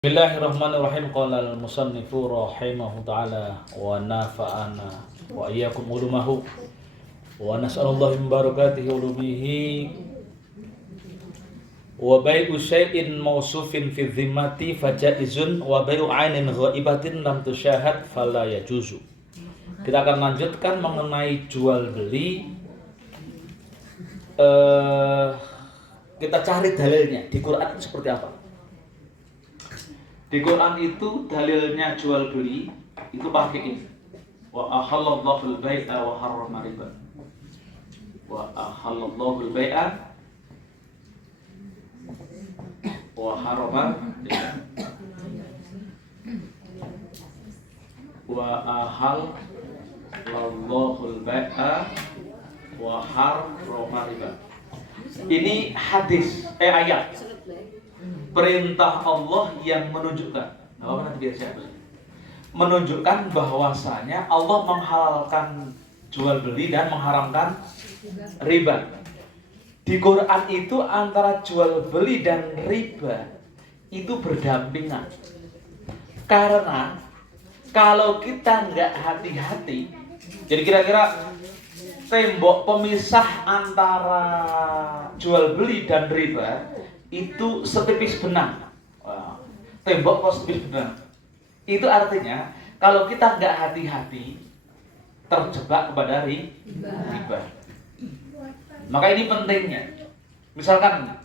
Bismillahirrahmanirrahim. Qala al-musannifu rahimahu ta'ala wa nafa'ana wa iyyakum ulumahu wa nas'alullahi min barakatihi ulumihi wa bai'u syai'in mausufin fi dhimmati fajaizun wa bai'u 'ainin ghaibatin lam tusyahad fala yajuzu. Kita akan lanjutkan mengenai jual beli. Kita cari dalilnya di Quran seperti apa. Di Quran itu dalilnya jual beli itu pakai ini. Wa ahallallahu al-bai'a wa harrama riba. Wa ahallallahu al-bai'a wa harrama riba. Wa ahallallahu al-bai'a wa harrama riba. Ini hadis ayat. Perintah Allah yang menunjukkan, menunjukkan bahwasanya Allah menghalalkan jual beli dan mengharamkan riba. Di Quran itu antara jual beli dan riba itu berdampingan. Karena kalau kita nggak hati-hati, jadi kira-kira tembok pemisah antara jual beli dan riba itu setipis benang. Tembok kok setipis benang. Itu artinya kalau kita nggak hati-hati terjebak kepada riba. Maka ini pentingnya. Misalkan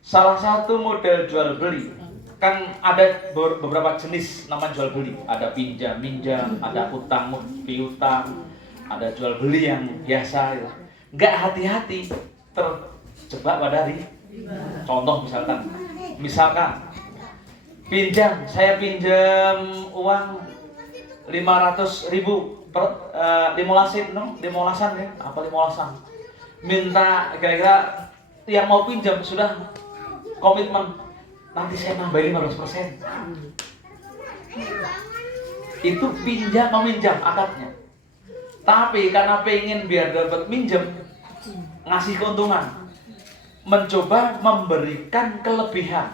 salah satu model jual beli, kan ada beberapa jenis nama jual beli. Ada pinjam minjam, ada utang piutang, ada jual beli yang biasa. Nggak hati-hati terjebak pada riba. Contoh misalkan pinjam, saya pinjam uang 500.000 per 15 ya, apa 15. Minta kira-kira yang mau pinjam sudah komitmen nanti saya nambahin 15%. Itu pinjam meminjam akadnya. Tapi karena pengen biar dapat minjem, ngasih keuntungan, mencoba memberikan kelebihan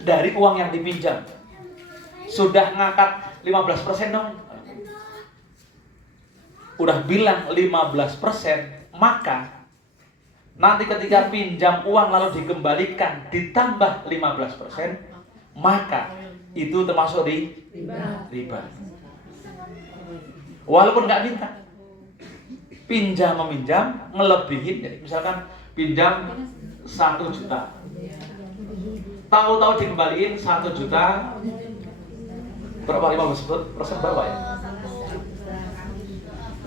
dari uang yang dipinjam. Sudah ngangkat 15% dong. Udah bilang 15%, maka nanti ketika pinjam uang lalu dikembalikan ditambah 15%, maka itu termasuk riba. Walaupun nggak minta. Pinjam meminjam ngelebihin, jadi misalkan pinjam 1 juta, tahu-tahu dikembaliin 1 juta berapa, 15% berapa ya?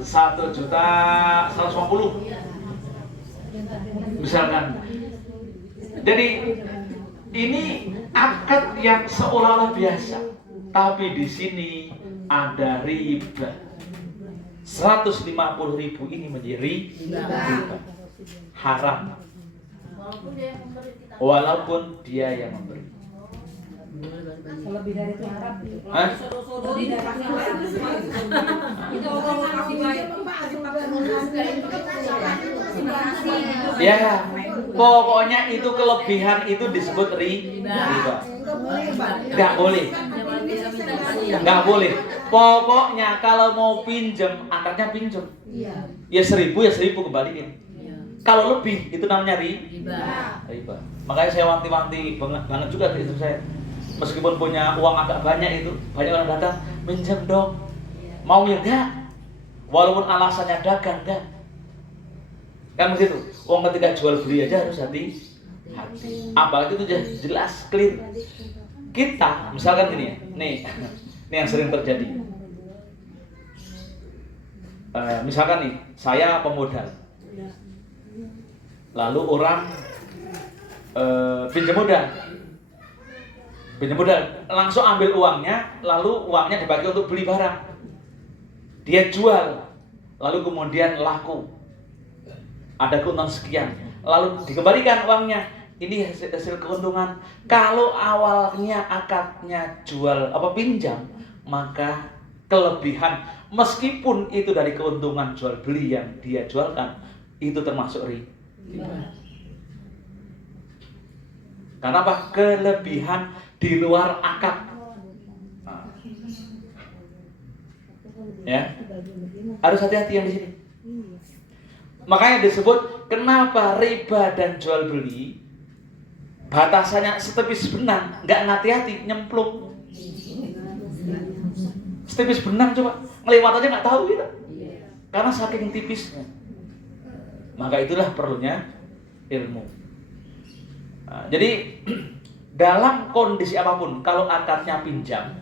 1.150.000 misalkan. Jadi ini akad yang seolah-olah biasa, tapi di sini ada riba. 150.000 ini menjadi riba. Haram walaupun dia yang memberi. Lebih dari itu haram. Ya, pokoknya itu kelebihan itu disebut riba. Nggak boleh. Pokoknya kalau mau pinjem, akadnya pinjem. Ya 1.000 ya 1.000 kembaliin. Kalau lebih itu namanya riba. Makanya saya wanti-wanti banget juga ke istri saya. Meskipun punya uang agak banyak itu, banyak orang datang, minjem dong. Mau ya enggak? Walaupun alasannya dagang enggak. Kan begitu. Uang ketika jual beli aja harus hati-hati. Apalagi itu jelas clear. Kita misalkan gini ya. Nih yang sering terjadi. Misalkan nih, saya pemodal. Lalu orang pinjam modal, langsung ambil uangnya, lalu uangnya dipakai untuk beli barang. Dia jual, lalu kemudian laku, ada keuntungan sekian, lalu dikembalikan uangnya. Ini hasil keuntungan. Kalau awalnya akadnya jual pinjam, maka kelebihan meskipun itu dari keuntungan jual beli yang dia jualkan, itu termasuk riba. Karena apa? Kelebihan di luar akad. Nah. Ya, harus hati-hati yang di sini. Makanya disebut kenapa riba dan jual beli batasannya setipis benang, nggak hati-hati nyemplung. Setipis benang coba ngelewat aja nggak tahu gitu. Karena saking tipisnya. Maka itulah perlunya ilmu. Nah, jadi dalam kondisi apapun, kalau akadnya pinjam,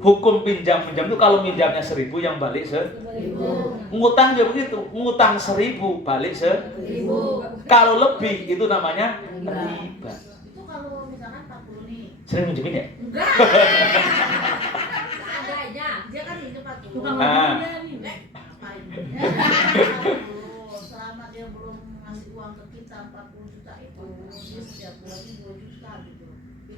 hukum pinjam-pinjam itu kalau minjamnya 1.000 yang balik 1.000. Ngutang juga begitu, ngutang 1.000 balik 1.000. Kalau lebih itu namanya riba. Itu kalau misalkan 40 nih. Sering minjemin ya? Enggak. Ada aja. Dia kan minjem 40. Tukang Ah. dia nih. Ngapain? Selama dia belum ngasih uang ke kita 40 juta itu, dia setiap bulannya 2 juta gitu.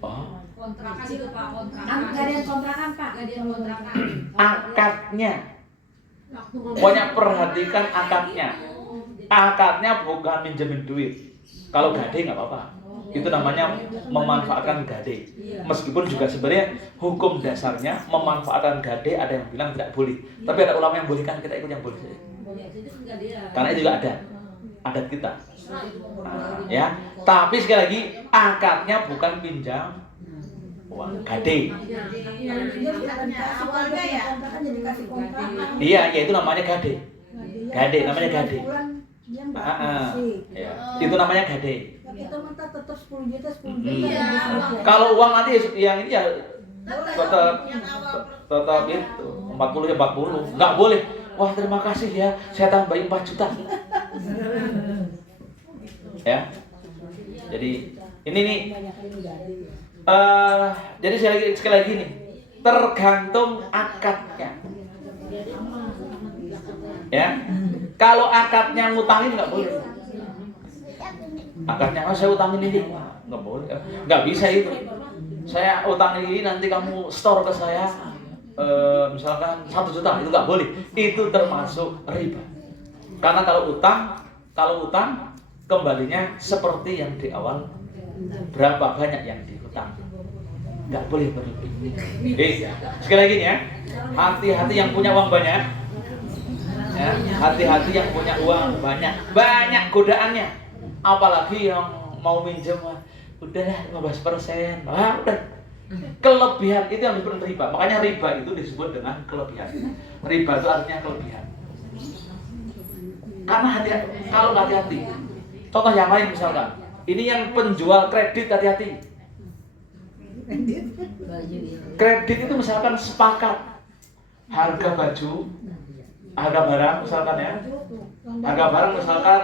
Oh. Kontrakan itu Pak, Kan kontrakan. nggak ada yang kontrakan Pak. Nggak ada yang kontrakan. Akadnya, Waktu ngomong- pokoknya perhatikan akadnya. Akadnya bukan minjemin duit. Kalau gade nggak apa-apa. Itu namanya memanfaatkan gade. Meskipun juga sebenarnya hukum dasarnya memanfaatkan gade ada yang bilang tidak boleh. Tapi ada ulama yang bolehkan, kita ikut yang boleh. Karena itu juga ada adat kita. Nah, ya. Tapi sekali lagi akadnya bukan pinjam uang gade. Awalnya ya. Iya, ya itu namanya gade. Gade namanya gade. Ya. Itu namanya gade. Kita minta tetap 10 juta, 10 Hmm. juta. Iya. Kalau uang nanti yang ini ya tetap Yang awal tetap itu 40 ya 40. Nggak boleh. Wah, terima kasih ya, saya tambahin 4 juta. Ya. Jadi ini nih jadi sekali lagi nih, tergantung akadnya. Ya. Kalau akadnya ngutangin nggak boleh. Akadnya saya utangin ini, nggak boleh, nggak bisa itu. Saya utangin ini nanti kamu store ke saya, misalkan 1 juta, itu nggak boleh. Itu termasuk riba. Karena kalau utang kembalinya seperti yang di awal, berapa banyak yang diutang, nggak boleh berlebih. Sekali lagi nih ya, hati-hati yang punya uang banyak. Ya, hati-hati yang punya uang banyak godaannya. Apalagi yang mau minjem, udahlah 15%. Wah, udah. Kelebihan itu yang disebut riba. Makanya riba itu disebut dengan kelebihan. Riba itu artinya kelebihan. Karena kalau nggak hati-hati. Contoh yang lain misalkan, ini yang penjual kredit hati-hati. Kredit itu misalkan sepakat harga baju, harga barang misalkan ya, harga barang misalkan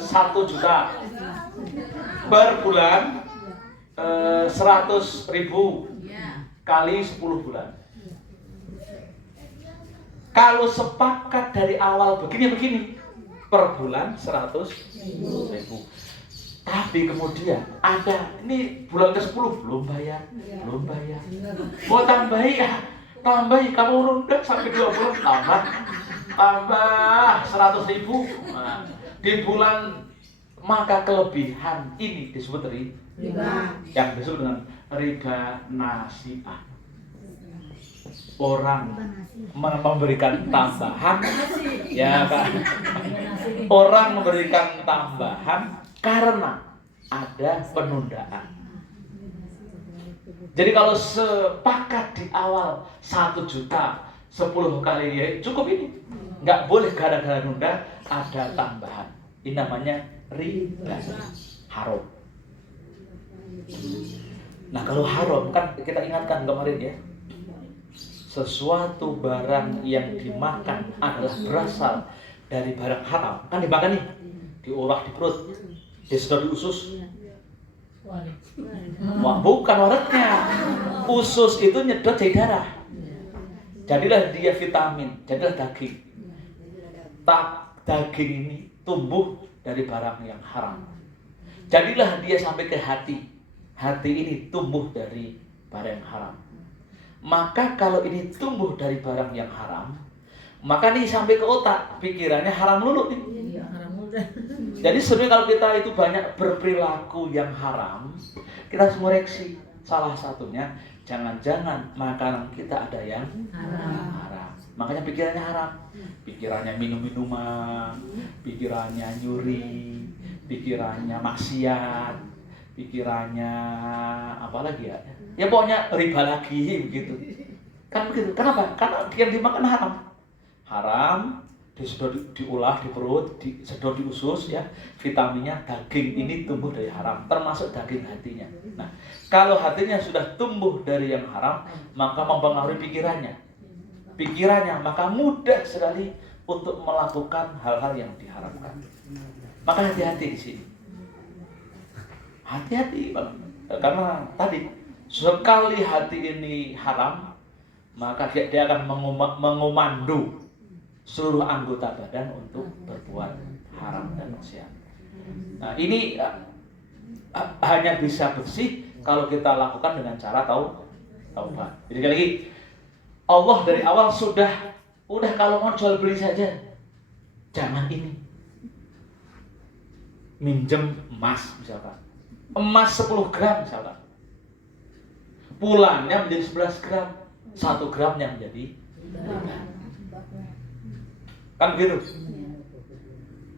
1 juta per bulan, 100.000 kali 10 bulan. Kalau sepakat dari awal begini per bulan 100.000. Tapi kemudian ada ini bulan ke-10 belum bayar. Mau tambahi ya, tambahi kamu rundak sampai 2 bulan tambah 100.000. Nah, di bulan maka kelebihan ini disebut riba. Yang disebut dengan riba nasi'ah. Orang memberikan tambahan, ya kan? Orang memberikan tambahan karena ada penundaan. Jadi kalau sepakat di awal 1 juta 10 kali ya cukup ini, nggak boleh gara-gara nunda ada tambahan. Ini namanya riba, haram. Nah kalau haram kan kita ingatkan kemarin ya, sesuatu barang yang dimakan adalah berasal dari barang haram, kan dimakan nih, diolah di perut, disedot di usus. Wah, bukan waletnya. Usus itu nyedot jadi darah. Jadilah dia vitamin, jadilah daging. Daging ini tumbuh dari barang yang haram. Jadilah dia sampai ke hati. Hati ini tumbuh dari barang yang haram. Maka kalau ini tumbuh dari barang yang haram, maka nih sampai ke otak, pikirannya haram lulu nih. Jadi sebenarnya kalau kita itu banyak berperilaku yang haram, kita harus mengoreksi. Salah satunya, jangan-jangan makanan kita ada yang haram. Makanya pikirannya haram. Pikirannya minum-minuman, pikirannya nyuri, pikirannya maksiat, pikirannya apa lagi ya? Ya pokoknya riba lagi begitu. Kan begitu. Kenapa? Karena yang dimakan haram. Haram, disedot diolah di perut, disedot di usus ya. Vitaminnya daging ini tumbuh dari haram, termasuk daging hatinya. Nah, kalau hatinya sudah tumbuh dari yang haram, maka mempengaruhi pikirannya. Pikirannya maka mudah sekali untuk melakukan hal-hal yang diharamkan. Maka hati-hati di sini. Hati-hati, Bang. Karena tadi sekali hati ini haram, maka dia akan mengomandu seluruh anggota badan untuk berbuat haram dan maksiat. Nah, ini hanya bisa bersih kalau kita lakukan dengan cara taubat. Jadi sekali lagi, Allah dari awal udah kalau mau jual beli saja, jangan ini. Minjem emas misalkan. Emas 10 gram misalkan. Pulangnya menjadi 11 gram. 1 gramnya menjadi riba. Kan gitu.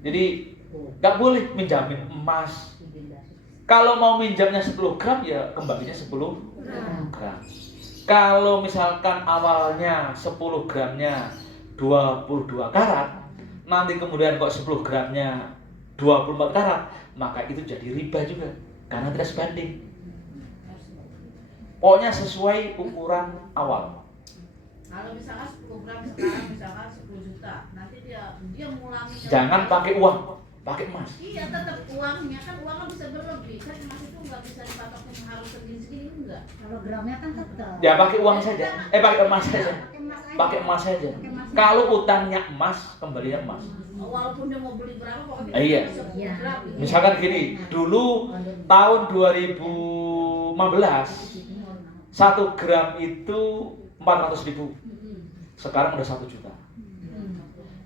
Jadi nggak boleh minjamin emas. Kalau mau minjamnya 10 gram ya kembalinya 10 gram. Kalau misalkan awalnya 10 gramnya 22 karat, nanti kemudian kok 10 gramnya 24 karat, maka itu jadi riba juga karena tidak sebanding. Pokoknya sesuai ukuran awal. Kalau misalkan 10 gram sekarang misalkan 10 juta, nanti dia ngulangi. Jangan pakai uang, pakai emas. Iya, tetap uangnya kan bisa berlebih. Kan emas itu nggak bisa dipatokin harus segini-segini enggak. Kalau gramnya kan tetap. Ya pakai uang saja. Pakai emas saja. Pakai emas saja. Kalau utangnya emas, kembalinya emas. Walaupun dia mau beli berapa pokoknya Iya. 10 gram. Misalkan gini, dulu tahun 2015 1 gram itu 400.000. Sekarang udah 1 juta.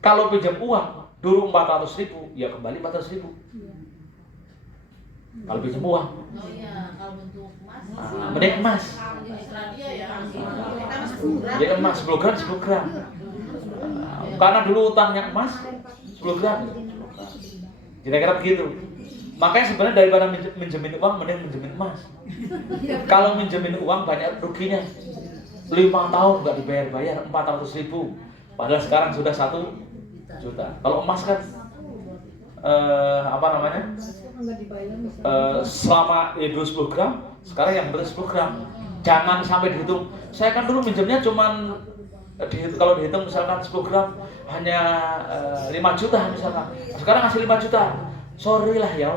Kalau pinjam uang dulu 400.000, ya kembali 400.000. Kalau pinjam uang. Oh iya, kalau bentuk emas. Mending emas. Istilah dia ya. Kita mas 10 gram. Ya emas 10 gram 10 gram. Karena dulu utangnya emas 10 gram. Kira-kira begitu. Makanya sebenarnya daripada minjemin uang, mending minjemin emas. Kalau minjemin uang banyak ruginya. 5 tahun nggak dibayar-bayar 400.000. Padahal sekarang sudah 1 juta. Kalau emas kan selama dulu 10 gram, sekarang yang betul 10 gram. Jangan sampai dihitung. Saya kan dulu minjemnya cuman kalau dihitung misalkan 10 gram hanya 5 juta misalkan. Sekarang ngasih 5 juta. Sorry lah ya.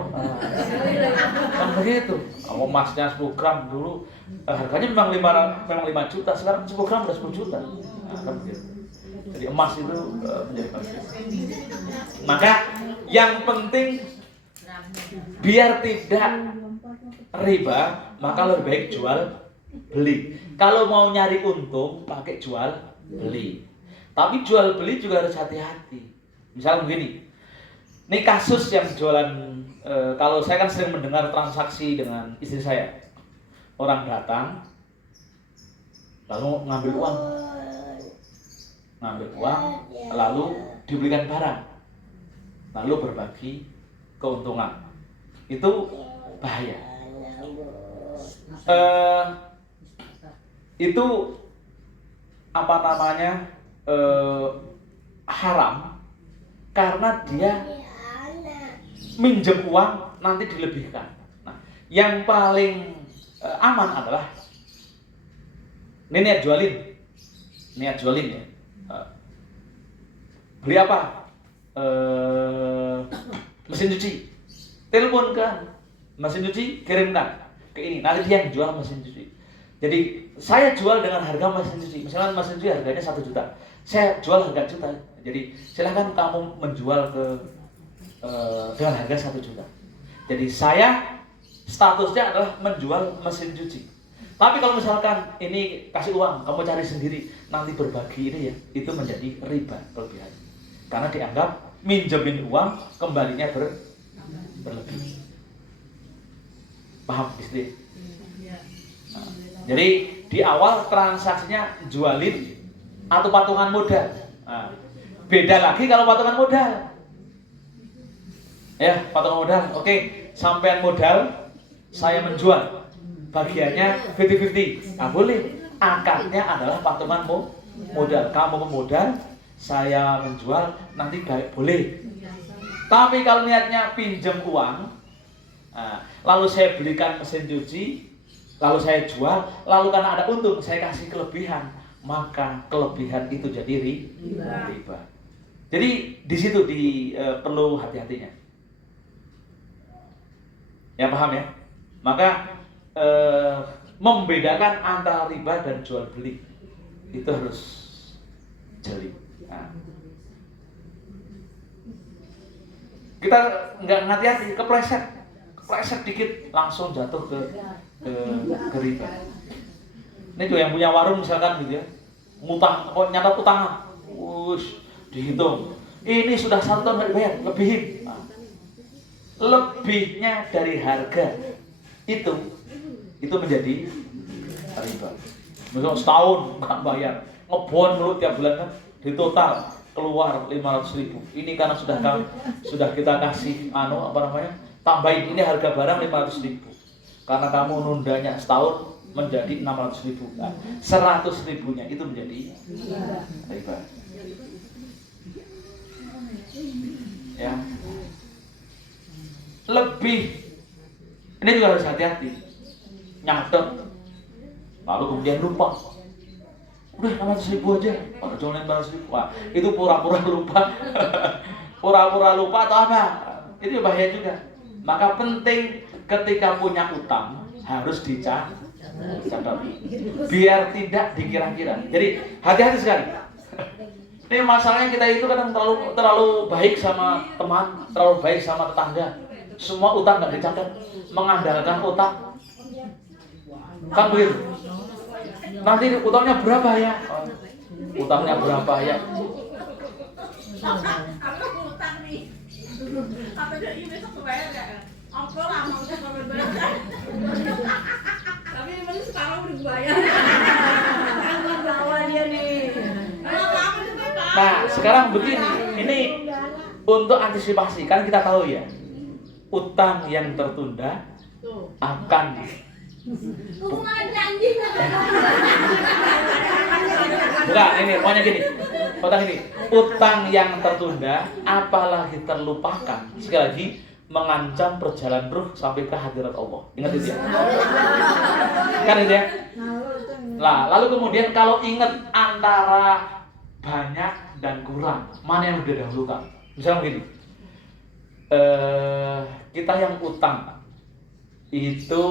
Kan begitu. Emasnya 10 gram dulu harganya memang 5 juta, sekarang 10 gram udah 10 juta. Kan begitu. Jadi emas itu menjadi penting. Maka yang penting biar tidak riba, maka lebih baik jual beli. Kalau mau nyari untung, pakai jual beli. Tapi jual beli juga harus hati-hati. Misalnya begini, ini kasus yang jualan, kalau saya kan sering mendengar transaksi dengan istri saya. Orang datang, lalu ngambil uang, lalu dibelikan barang, lalu berbagi keuntungan. Itu bahaya. Itu apa namanya, haram karena dia minjem uang nanti dilebihkan. Nah, yang paling aman adalah ini niat jualin ya. Beli apa? Mesin cuci. Telepon kan mesin cuci, kirimkan ke ini. Nanti dia yang jual mesin cuci. Jadi saya jual dengan harga mesin cuci. Misalnya mesin cuci harganya 1 juta. Saya jual harga juta. Jadi silahkan kamu menjual dengan harga 1 juta. Jadi saya statusnya adalah menjual mesin cuci. Tapi kalau misalkan ini kasih uang, kamu cari sendiri, nanti berbagi ini ya, itu menjadi riba kelebihan. Karena dianggap minjemin uang, kembalinya berlebih. Paham istri? Nah, jadi di awal transaksinya jualin atau patungan modal. Nah, beda lagi kalau patungan modal. Ya, patungan modal. Oke, sampean modal, saya menjual. Bagiannya 50-50. Nah, boleh. Akadnya adalah patungan modal. Kamu memodal, saya menjual, nanti baik boleh. Tapi kalau niatnya pinjam uang, nah, lalu saya belikan mesin cuci, lalu saya jual, lalu karena ada untung saya kasih kelebihan, maka kelebihan itu jadi riba. Jadi di situ perlu hati-hatinya. Ya paham ya? Maka membedakan antara riba dan jual beli itu harus jeli. Nah, kita nggak hati-hati, kepleset dikit langsung jatuh ke riba. Ini juga yang punya warung misalkan gitu ya, ngutang, nyatat utang, dihitung, ini sudah 1 tahun nggak dibayar, lebihin. Nah, lebihnya dari harga itu menjadi riba. Misal setahun nggak bayar, ngebon dulu tiap bulan kan, di total keluar 500.000. Ini karena sudah kita kasih tambahin ini harga barang 500.000. Karena kamu nundanya setahun menjadi 600.000. Nah, 100.000-nya itu menjadi riba. Ya. Lebih ini juga harus hati-hati. Nyatet lalu kemudian lupa. Udah 600.000 aja, pada jualin 500.000. Wah, itu pura-pura lupa. Pura-pura lupa atau apa? Itu bahaya juga. Maka penting ketika punya utang harus dicatat, biar tidak dikira-kira. Jadi hati-hati sekali. Ini masalahnya kita itu kadang terlalu baik sama teman, terlalu baik sama tetangga. Semua utang nggak dicatat, mengandalkan utang. Kan begitu. Nanti utangnya berapa ya? Utangnya berapa ya? Aku utang nih. Apa dia besok kebayar nggak? Apa lama udah nggak bayar? Tapi ini masih sekarang udah bayar. Kan bawa dia nih. Nah, sekarang begini, ini untuk antisipasi, kan kita tahu ya, utang yang tertunda akan Hubungan janji. Enggak, ini pokoknya gini. Utang yang tertunda apalagi terlupakan, sekali lagi mengancam perjalanan ruh sampai ke hadirat Allah. Ingat itu ya. Kan itu ya. Nah, lalu kemudian kalau ingat antara banyak dan kurang, mana yang lebih dahulukan? Misalnya begini. Kita yang utang itu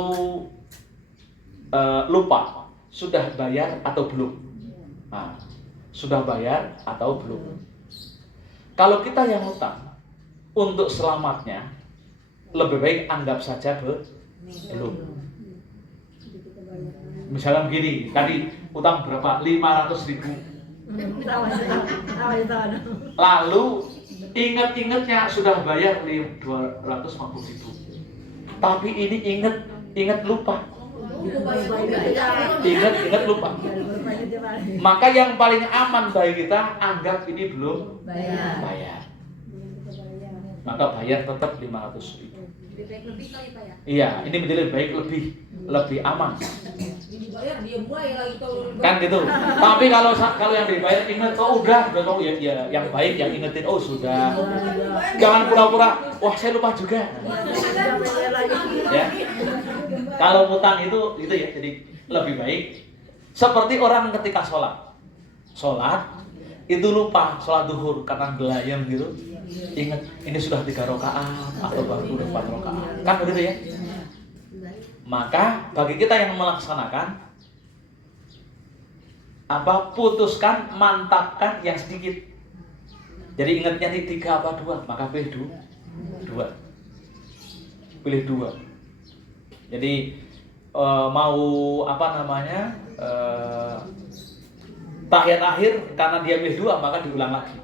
lupa sudah bayar atau belum. Nah, sudah bayar atau belum. Kalau kita yang utang, untuk selamatnya lebih baik anggap saja belum. Misalnya begini, tadi utang berapa? 500.000. Lalu ingat-ingatnya sudah bayar 250.000. Tapi ini ingat lupa. Ingat lupa. Maka yang paling aman bagi kita anggap ini belum bayar. Maka bayar tetap 500.000. Lebih baik lebih kali Pak ya. Iya, ini menjadi lebih baik, lebih aman. Dibayar dia bayar lagi kalau Kan gitu. Tapi kalau yang dibayar ingat, udah ya, yang baik yang ingetin, sudah. Jangan pura-pura, wah saya lupa juga. Ya. Kalau utang itu ya, jadi lebih baik seperti orang ketika sholat itu lupa sholat duhur karena gelayang gitu, ingat ini sudah 3 rakaat atau baru 4 rakaat, kan begitu ya. Maka bagi kita yang melaksanakan putuskan, mantapkan yang sedikit. Jadi ingatnya ini 3 apa 2, maka pilih 2. Pilih 2. Jadi mau tahiyat akhir karena dia pilih 2 maka diulang lagi.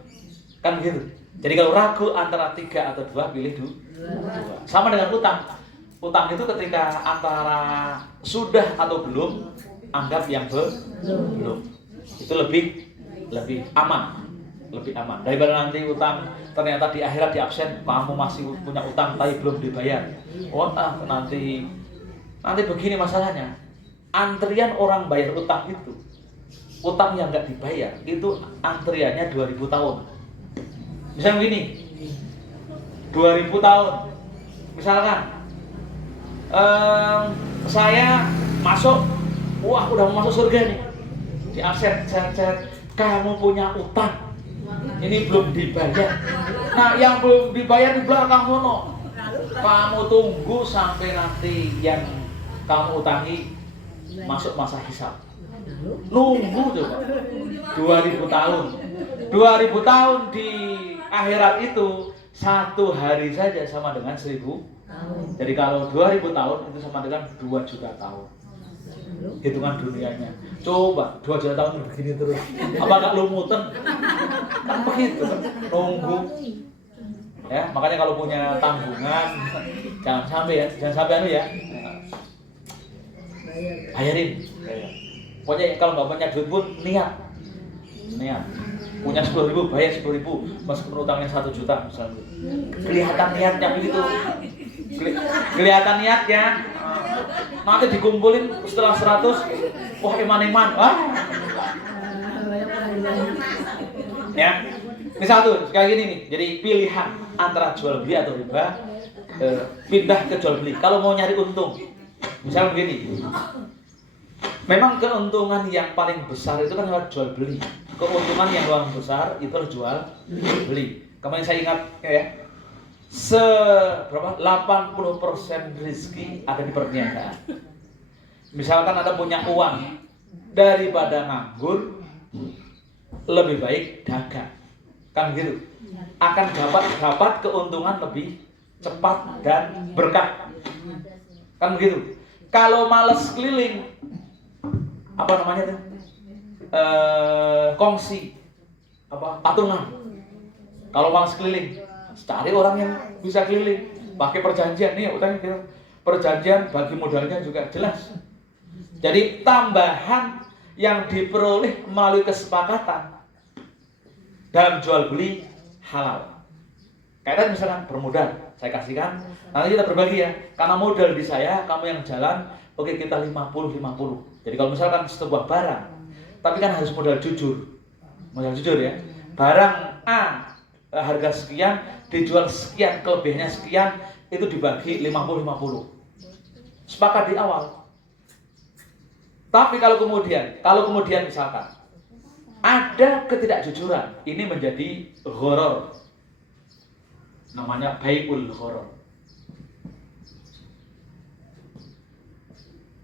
Kan gitu. Jadi kalau ragu antara 3 atau 2, pilih 2. Sama dengan utang. Utang itu ketika antara sudah atau belum, anggap yang belum. Itu lebih aman. Lebih aman daripada nanti utang ternyata di akhirat di absen, kamu masih punya utang tapi belum dibayar. Nanti begini masalahnya. Antrian orang bayar utang itu, utang yang nggak dibayar itu antriannya 2000 tahun. Misalnya begini, 2000 tahun. Misalkan saya masuk, udah mau masuk surga nih. Di absen, kamu punya utang, ini belum dibayar. Nah, yang belum dibayar di belakang sono. Kamu tunggu sampai nanti yang kamu utangi masuk masa hisab. Nunggu coba 2000 tahun. 2000 tahun di akhirat itu 1 hari saja sama dengan 1000 tahun. Jadi kalau 2000 tahun itu sama dengan 2 juta tahun. Hitungan dunianya. Coba 2 juta tahun begini terus. Apa enggak lumutan? Kan begitu, nunggu. Ya, makanya kalau punya tanggungan jangan sampai ya. Bayarin. Pokoknya kalau nggak punya duit pun niat. Punya 10.000 bayar 10.000 meskipun utangnya 1 juta misalnya. Kelihatan niatnya begitu. Kelihatan niatnya. Nanti dikumpulin setelah 100, wah iman. Ya. Ini satu, sekali gini nih. Jadi pilihan antara jual beli atau riba, pindah ke jual beli. Kalau mau nyari untung, misalnya begini. Memang keuntungan yang paling besar itu kan lewat jual beli. Keuntungan yang paling besar itu adalah jual beli. Kemarin saya ingat ya, 80% rezeki ada di perniagaan. Misalkan Anda punya uang, daripada nganggur, lebih baik dagang. Kan gitu. Akan dapat keuntungan lebih cepat dan berkah. Kan begitu. Kalau males keliling, apa namanya tuh? Kongsi, patungan. Kalau males keliling, cari orang yang bisa keliling, pakai perjanjian nih, utangnya perjanjian bagi modalnya juga jelas. Jadi tambahan yang diperoleh melalui kesepakatan dalam jual beli halal. Kayak tadi misalkan bermodal, saya kasihkan, nanti kita berbagi ya. Karena modal di saya, kamu yang jalan, oke kita 50-50. Jadi kalau misalkan sebuah barang, tapi kan harus modal jujur ya. Barang A harga sekian, dijual sekian, kelebihannya sekian, itu dibagi 50-50. Sepakat di awal. Tapi kalau kemudian misalkan ada ketidakjujuran, ini menjadi gharar. Namanya bai'ul gharar.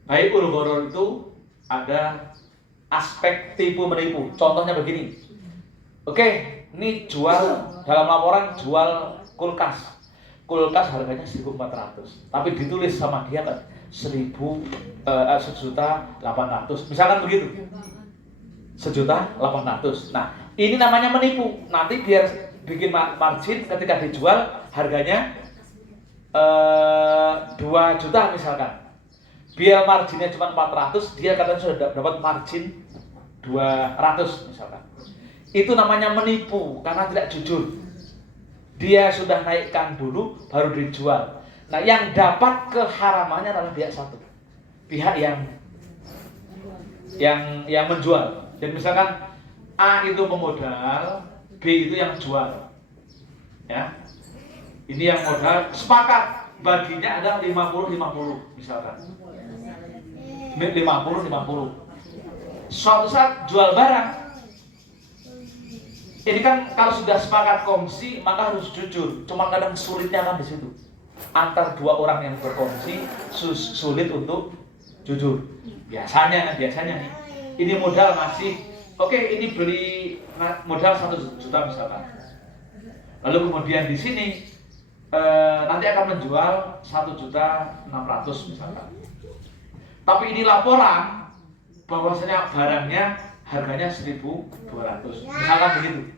Bai'ul gharar itu ada aspek tipu menipu. Contohnya begini. Oke, ini jual dalam laporan jual kulkas. Kulkas harganya 1.400, tapi ditulis sama dia kan 1.800.000. Misalkan begitu. 1.800.000. Nah, ini namanya menipu. Nanti biar bikin margin ketika dijual harganya 2 juta misalkan. Biar marginnya cuma 400, dia katanya sudah dapat margin 200 misalkan. Itu namanya menipu karena tidak jujur. Dia sudah naikkan dulu baru dijual. Nah, yang dapat keharamannya adalah pihak satu. Pihak yang menjual. Jadi misalkan A itu pemodal, B itu yang jual. Ya. Ini yang modal sepakat baginya ada 50-50 misalkan. 50-50. Suatu saat jual barang. Ini kan kalau sudah sepakat kongsi maka harus jujur. Cuma kadang sulitnya kan di situ. Antar dua orang yang berkongsi sulit untuk jujur. Biasanya nih. Ini modal masih oke, ini beli modal 1 juta misalkan. Lalu kemudian di sini nanti akan menjual 1.600.000 misalkan. Tapi ini laporan bahwasanya barangnya harganya 1.200. Misalkan begitu.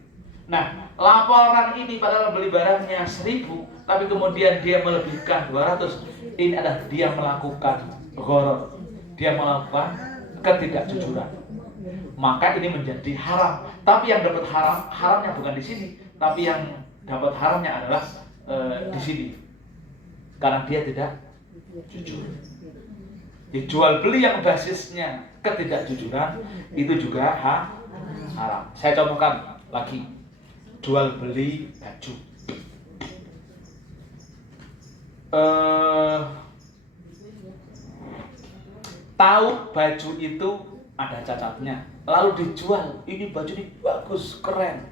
Nah, laporan ini padahal beli barangnya 1.000, tapi kemudian dia melebihkan 200. Ini adalah dia melakukan gharar. Dia melakukan ketidakjujuran. Maka ini menjadi haram. Tapi yang dapat haramnya bukan di sini, tapi yang dapat haramnya adalah di sini. Karena dia tidak jujur. Dijual beli yang basisnya ketidakjujuran itu juga haram. Saya contohkan lagi. Jual beli baju. Tahu baju itu ada cacatnya, lalu dijual. Ini baju ini bagus, keren.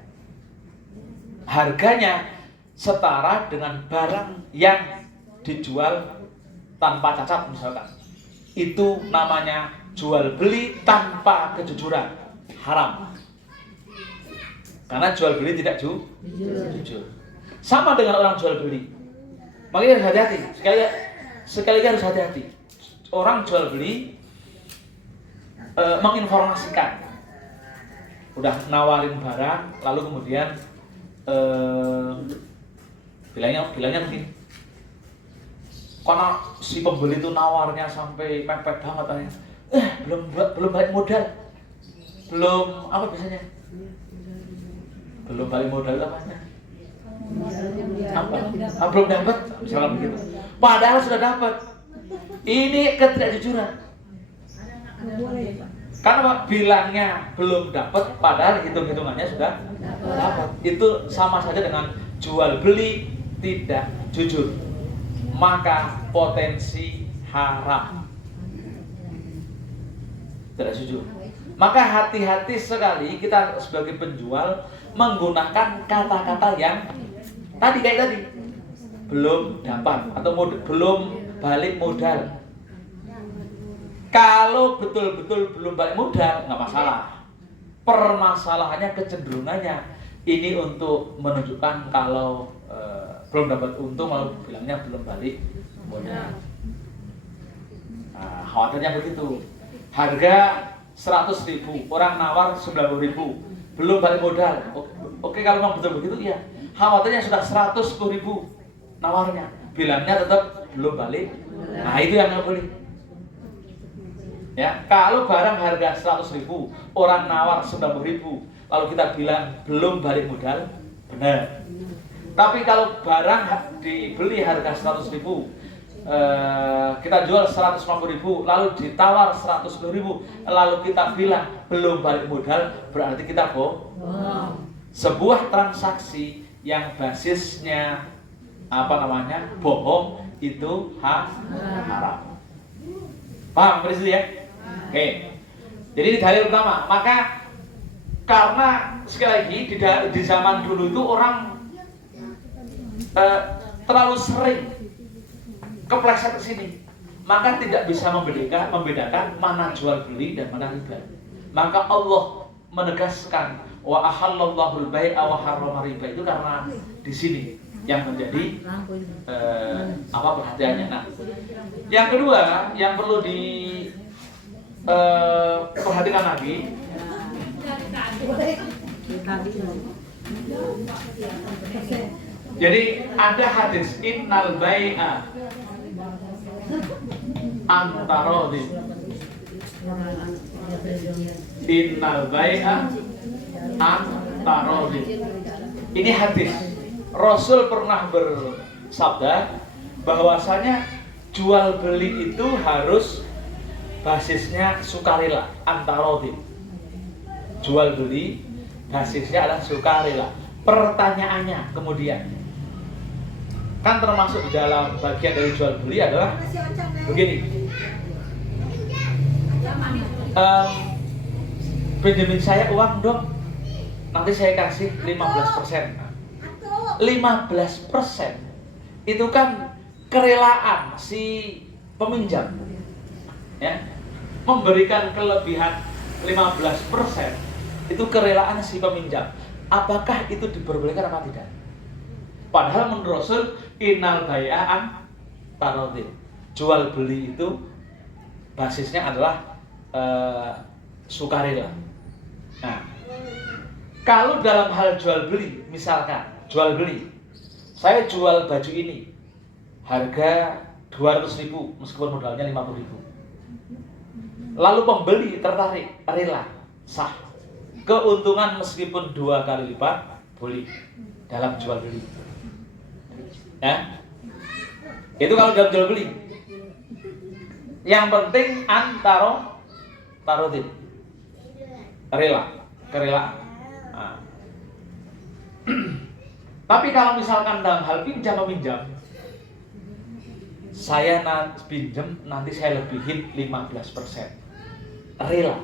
Harganya setara dengan barang yang dijual tanpa cacat misalkan. Itu namanya jual beli tanpa kejujuran, haram. Karena jual beli tidak jujur. Sama dengan orang jual beli. Makanya harus hati-hati. Sekali lagi harus hati-hati. Orang jual beli menginformasikan. Udah nawarin barang, lalu kemudian bilangnya begini. Karena si pembeli itu nawarnya sampai mepet banget, belum balik modal. Belum apa biasanya? Belum balik modal apanya? Apa? Belum dapat, misalnya begitu. Padahal sudah dapat. Ini ketidakjujuran. Karena bilangnya belum dapat, padahal hitung-hitungannya sudah dapat. Itu sama saja dengan jual beli tidak jujur. Maka potensi haram. Tidak jujur. Maka hati-hati sekali kita sebagai penjual menggunakan kata-kata yang kayak tadi belum dapat atau belum balik modal. Kalau betul-betul belum balik modal nggak masalah. Permasalahannya kecenderungannya ini untuk menunjukkan kalau belum dapat untung lalu bilangnya belum balik modal. Nah, khawatirnya begitu. Harga 100.000, orang nawar 90.000, belum balik modal. Oke, kalau memang betul begitu ya. Khawatirnya sudah 110.000 nawarnya, bilangnya tetap belum balik. Nah, itu yang nggak boleh. Ya, kalau barang harga 100.000, orang nawar 90.000, lalu kita bilang belum balik modal, benar. Tapi kalau barang dibeli harga 100.000, kita jual 150.000, lalu ditawar 110.000, lalu kita bilang belum balik modal, berarti kita bohong. Sebuah transaksi yang basisnya bohong itu haram. Paham persis ya? Oke. Jadi ini dalil pertama. Maka karena sekali lagi di zaman dulu itu orang terlalu sering kepleset ke sini, maka tidak bisa membedakan mana jual beli dan mana riba. Maka Allah menegaskan wa ahallallahu al-bai'a wa harrama riba itu karena di sini yang menjadi perhatiannya. Nah, yang kedua yang perlu perhatikan lagi, jadi ada hadis innal bai'a antarodin. Innal bai'a antarodin. Ini hadis. Rasul pernah bersabda bahwasanya jual beli itu harus basisnya sukarela, antarodin. Jual beli basisnya adalah sukarela. Pertanyaannya kemudian, kan termasuk di dalam bagian dari jual beli adalah begini, pinjemin saya uang dong, nanti saya kasih 15%. 15% itu kan kerelaan si peminjam, ya, memberikan kelebihan 15% itu kerelaan si peminjam. Apakah itu diperbolehkan apa tidak? Padahal menurut Rasul innal bai'a tarodin. Jual beli itu basisnya adalah sukarela. Nah, Kalau dalam hal jual beli, misalkan jual beli, saya jual baju ini harga 200.000 meskipun modalnya 50.000. Lalu pembeli tertarik, rela, sah. Keuntungan meskipun 2 kali lipat boleh dalam jual beli. Ya. Itu kalau dalam jual beli. Yang penting tarodin. Rela, kerelaan. Nah. Tapi kalau misalkan dalam hal pinjam meminjam, saya pinjam nanti saya lebihin 15%. Rela,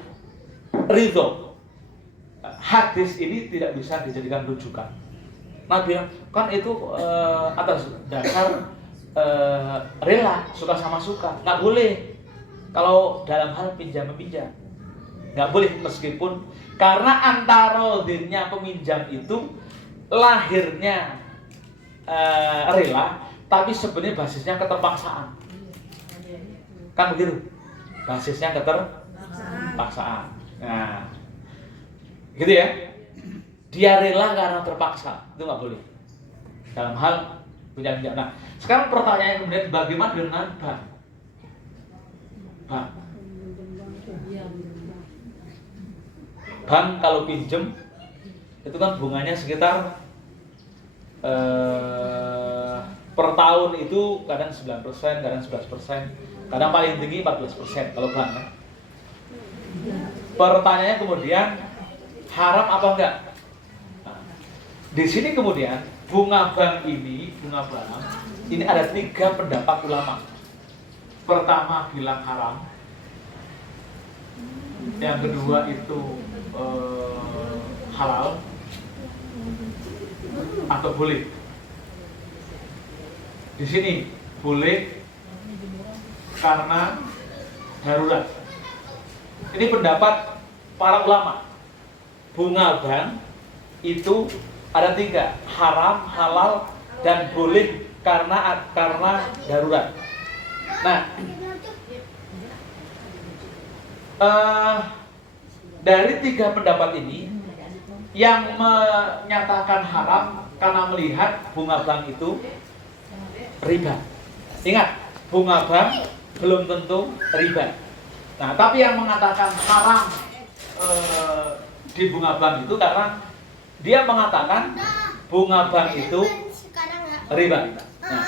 ridho. Hadis ini tidak bisa dijadikan rujukan. Nabi bilang kan itu atas dasar rela, suka sama suka, nggak boleh. Kalau dalam hal pinjam meminjam, nggak boleh, meskipun karena antarodinnya peminjam itu lahirnya rela, tapi sebenarnya basisnya keterpaksaan. Kan begitu? Basisnya keterpaksaan. Nah, gitu ya. Dia rela karena terpaksa, itu nggak boleh. Dalam hal pinjam-pinjam. Nah, sekarang pertanyaan kemudian, bagaimana dengan bank? Bank kalau pinjem itu kan bunganya sekitar per tahun itu kadang 9%, kadang 11%, kadang paling tinggi 14% kalau bank. Pertanyaannya kemudian, haram apa enggak? Nah, di sini kemudian bunga bank ini ada 3 pendapat ulama. Pertama bilang haram, yang kedua itu halal atau boleh. Di sini boleh karena darurat. Ini pendapat para ulama. Bunga bank itu ada 3, haram, halal, dan boleh karena darurat. Nah, dari 3 pendapat ini, yang menyatakan haram karena melihat bunga bank itu riba. Ingat, bunga bank belum tentu riba. Nah, tapi yang mengatakan haram di bunga bank itu karena dia mengatakan bunga bank itu riba. Nah,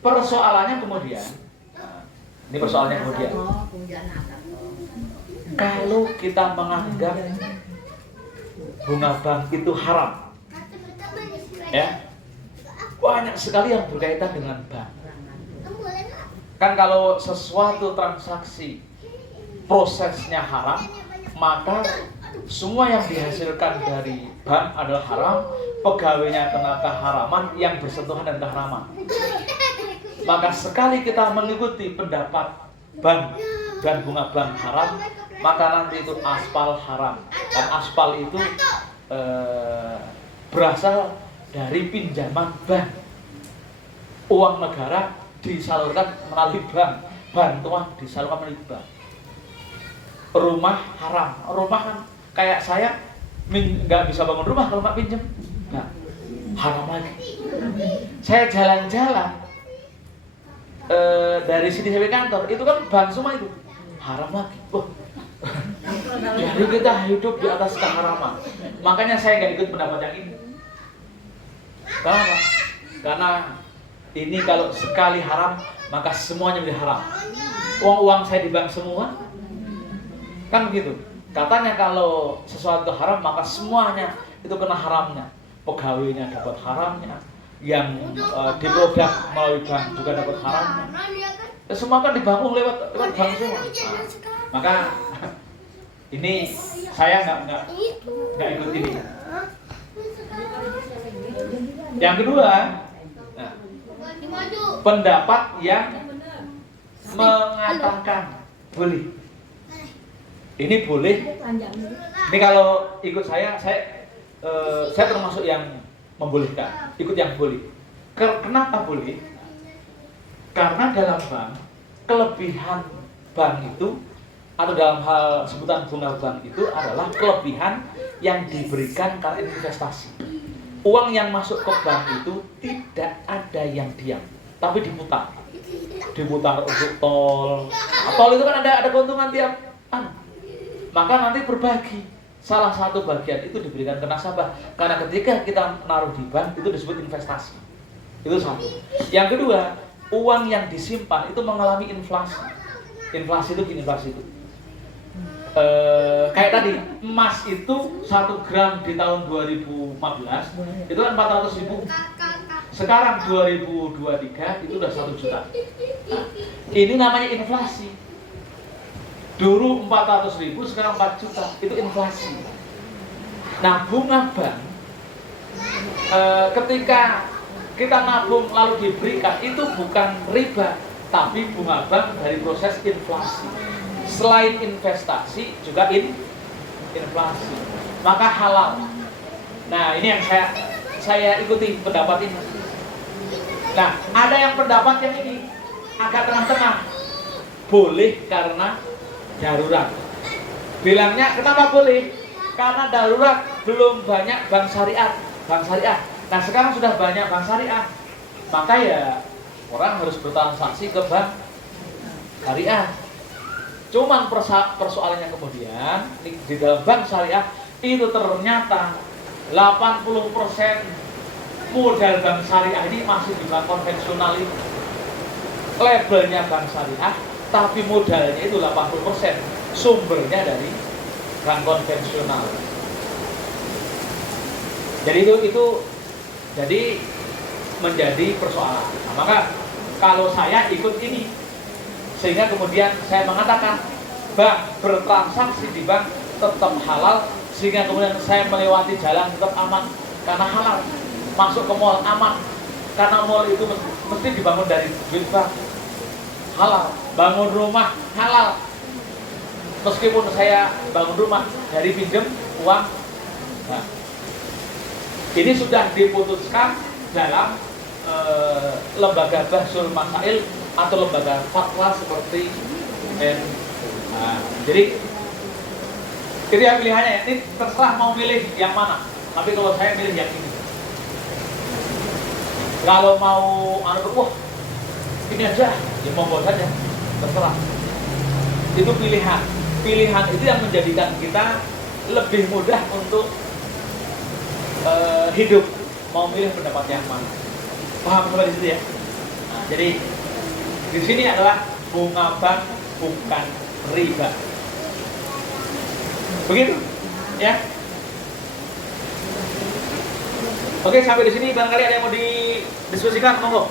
persoalannya kemudian, ini persoalannya kemudian, kalau kita menganggap bunga bank itu haram, ya, banyak sekali yang berkaitan dengan bank. Kan kalau sesuatu transaksi prosesnya haram, maka semua yang dihasilkan dari bank adalah haram, pegawainya kena keharaman, yang bersentuhan dengan keharaman. Maka sekali kita mengikuti pendapat bank dan bunga bank haram, maka nanti itu aspal haram. Dan aspal itu berasal dari pinjaman bank. Uang negara disalurkan melalui bank, bantuan disalurkan melalui bank. Rumah haram, rumah kan kayak saya nggak bisa bangun rumah kalau nggak pinjam. Nah, haram lagi. Saya jalan-jalan dari sini sampai kantor, itu kan bank semua itu, haram lagi. Wah. Jadi kita hidup di atas keharaman. Makanya saya nggak ikut pendapat yang ini. Kenapa? Karena ini kalau sekali haram, maka semuanya menjadi haram. Uang saya di bank semua, kan begitu. Katanya kalau sesuatu haram, maka semuanya itu kena haramnya. Pegawainya dapat haramnya, yang diproduk melalui bank juga dapat haramnya. Semua kan dibangun lewat bank semua. Nah, maka ini saya nggak ikut ini. Yang kedua, nah, pendapat yang mengatakan boleh. Ini boleh. Ini kalau ikut saya termasuk yang membolehkan, ikut yang boleh. Kenapa boleh? Karena dalam bank, kelebihan bank itu atau dalam hal sebutan bunga bank itu adalah kelebihan yang diberikan karena investasi. Uang yang masuk ke bank itu tidak ada yang diam, tapi diputar untuk tol. Tol itu kan ada keuntungan tiap maka nanti berbagi. Salah satu bagian itu diberikan ke nasabah, karena ketika kita naruh di bank itu disebut investasi. Itu satu. Yang kedua, uang yang disimpan itu mengalami inflasi. Inflasi itu gini, inflasi itu kayak tadi, emas itu 1 gram di tahun 2015 itu kan 400.000. Sekarang 2023 itu udah 1 juta. Nah, ini namanya inflasi. Dulu 400.000, sekarang 4 juta. Itu inflasi. Nah, bunga bank ketika kita nabung lalu diberikan itu bukan riba, tapi bunga bank dari proses inflasi. Selain investasi juga inflasi, maka halal. Nah, ini yang saya ikuti pendapat ini. Nah, ada yang pendapat yang ini agak tengah-tengah, boleh karena darurat. Bilangnya kenapa boleh? Karena darurat, belum banyak bank syariah. Nah, sekarang sudah banyak bank syariah, maka ya orang harus bertransaksi ke bank syariah. Cuman persoalannya kemudian di dalam bank syariah itu ternyata 80% modal bank syariah ini masih di bank konvensional itu. Labelnya bank syariah, tapi modalnya itu 80% sumbernya dari bank konvensional. Jadi itu jadi menjadi persoalan. Nah, maka kalau saya ikut ini, sehingga kemudian saya mengatakan bank bertransaksi di bank tetap halal, sehingga kemudian saya melewati jalan tetap aman karena halal. Masuk ke mall aman karena mall itu mesti dibangun dari duit bank, halal. Bangun rumah halal, meskipun saya bangun rumah dari pinjam uang. Nah, ini sudah diputuskan dalam lembaga Bahsul Masail atau lembaga fatwa seperti nah, jadi itu ya pilihannya ya. Ini terserah mau milih yang mana, tapi kalau saya milih yang ini. Kalau mau wah ini aja, ya monggo saja, terserah. Itu pilihan itu yang menjadikan kita lebih mudah untuk hidup, mau milih pendapat yang mana. Paham sampai di situ ya? Nah, jadi di sini adalah bunga bank bukan riba. Begitu, ya. Oke, sampai di sini barangkali ada yang mau didiskusikan, monggo.